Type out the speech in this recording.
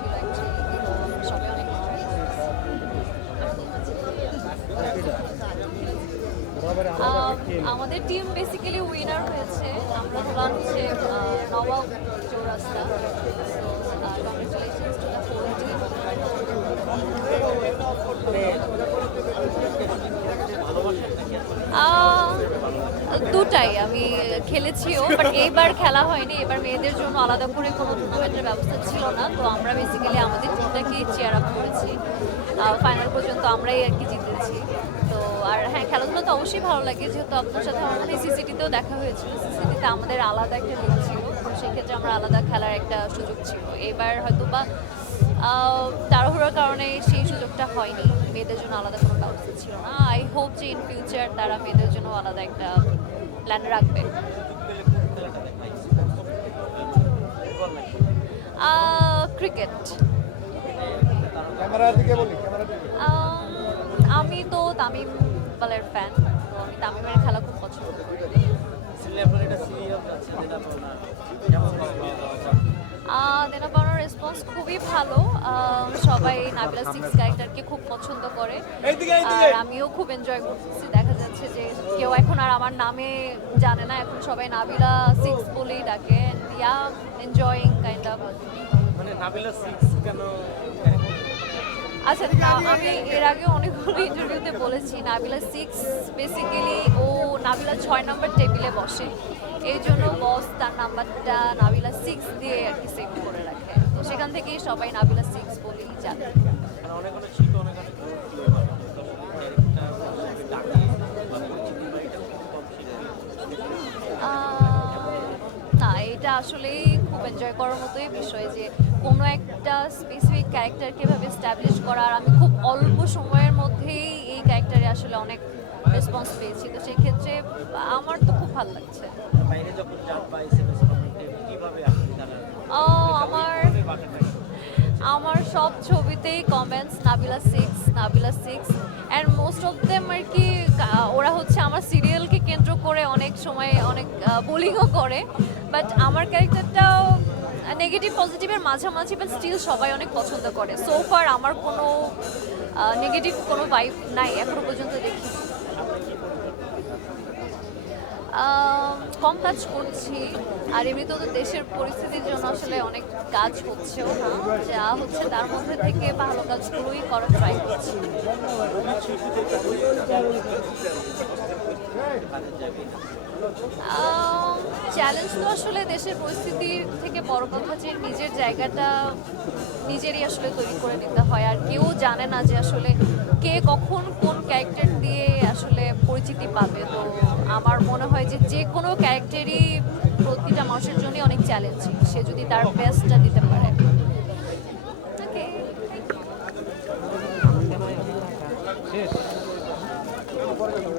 ছিল অ্যাকচুয়ালি, তো সবাই অনেক আমাদের টিম বেসিক্যালি উইনার হয়েছে। আমরা হলাম হচ্ছে Nawab Chowrasta. Congratulations to the whole team. দুটাই আমি খেলেছিও, বাট এইবার খেলা হয়নি। এবার মেয়েদের জন্য আলাদা করে কোনো টুর্নামেন্টের ব্যবস্থা ছিল না, তো আমরা বেসিক্যালি আমাদের টিমটাকেই চেয়ার আপ করেছি। ফাইনাল পর্যন্ত আমরাই আর কি জিতেছি। তো আর হ্যাঁ, খেলাধুলা তো অবশ্যই ভালো লাগে, যেহেতু আপনার সাথে আমার মনে হয় সিসিটিতেও দেখা হয়েছিল। সিসিটিতে আমাদের আলাদা একটা লিগ ছিল, সেক্ষেত্রে আমরা আলাদা খেলার একটা সুযোগ ছিল। এবার হয়তো বা তাড়াহুড়োর কারণে সেই সুযোগটা হয়নি, মেয়েদের জন্য আলাদা কোনো ব্যবস্থা ছিল না। আই হোপ যে ইন ফিউচার তারা মেয়েদের জন্য আলাদা একটা প্ল্যান রাখবে। ক্রিকেট। আমি তো তামিম ইকবালের ফ্যান, তো আমি তামিমের খেলা খুব পছন্দ করি। দেনা পাওনার রেসপন্স খুবই ভালো। সবাই নাবিলা সিক্স ক্যারেক্টারকে খুব পছন্দ করে, আর আমিও খুব এনজয় করতেছি। দেখা যাচ্ছে যে কেউ এখন আর আমার নামে জানে না, এখন সবাই নাবিলা সিক্স বলেই ডাকে। ইয়া এনজয়িং কাইন্ড অফ। মানে নাবিলা সিক্স কেন? আচ্ছা, আমি এর আগে অনেকগুলো ইন্টারভিউতে বলেছি নাবিলা সিক্স বেসিক্যালি ও নাবিলা 6 নম্বর টেবিলে বসে, এই জন্য বস তার নাম্বারটা নাবিলা সিক্স দিয়ে আর কি সেভ করে রাখে। তো সেখান থেকেই সবাই নাবিলা সিক্স বলেই জানে। না, এটা আসলেই খুব এনজয় করার মতোই বিষয় যে কোনো একটা স্পেসিফিক ক্যারেক্টারকে এভাবে এস্টাবলিশ করা, আর আমি খুব অল্প সময়ের মধ্যেই এই ক্যারেক্টারে আসলে অনেক রেসপন্স পেয়েছি। তো সেই ক্ষেত্রে আমার তো খুব ভালো লাগছে। আমার আমার সব ছবিতেই comments Nabila six, Nabila six, and most of them আর কি ওরা হচ্ছে আমার সিরিয়ালকে কেন্দ্র করে অনেক সময় অনেক বোলিংও করে, বাট আমার ক্যারেক্টারটাও নেগেটিভ পজিটিভের মাঝামাঝি, বাট স্টিল সবাই অনেক পছন্দ করে। সো ফার আমার কোনো নেগেটিভ কোনো ভাইব নাই এখনো পর্যন্ত দেখি। কম কাজ করছি, আর এমনিতেও তো দেশের পরিস্থিতির জন্য আসলে অনেক কাজ হচ্ছেও না, যা হচ্ছে তার মধ্যে থেকে ভালো কাজগুলোই করার ট্রাই করছি। চ্যালেঞ্জ তো আসলে দেশের পরিস্থিতির থেকে বড় কথা যে নিজের জায়গাটা নিজেরই আসলে তৈরি করে নিতে হয়, আর কেউ জানে না যে আসলে কে কখন কোন ক্যারেক্টার দিয়ে আসলে পরিচিতি পাবে। তো আমার মনে হয় যে যে কোনো ক্যারেক্টারই প্রতিটা মানুষের জন্যই অনেক চ্যালেঞ্জিং, সে যদি তার বেস্টটা দিতে পারে। ওকে।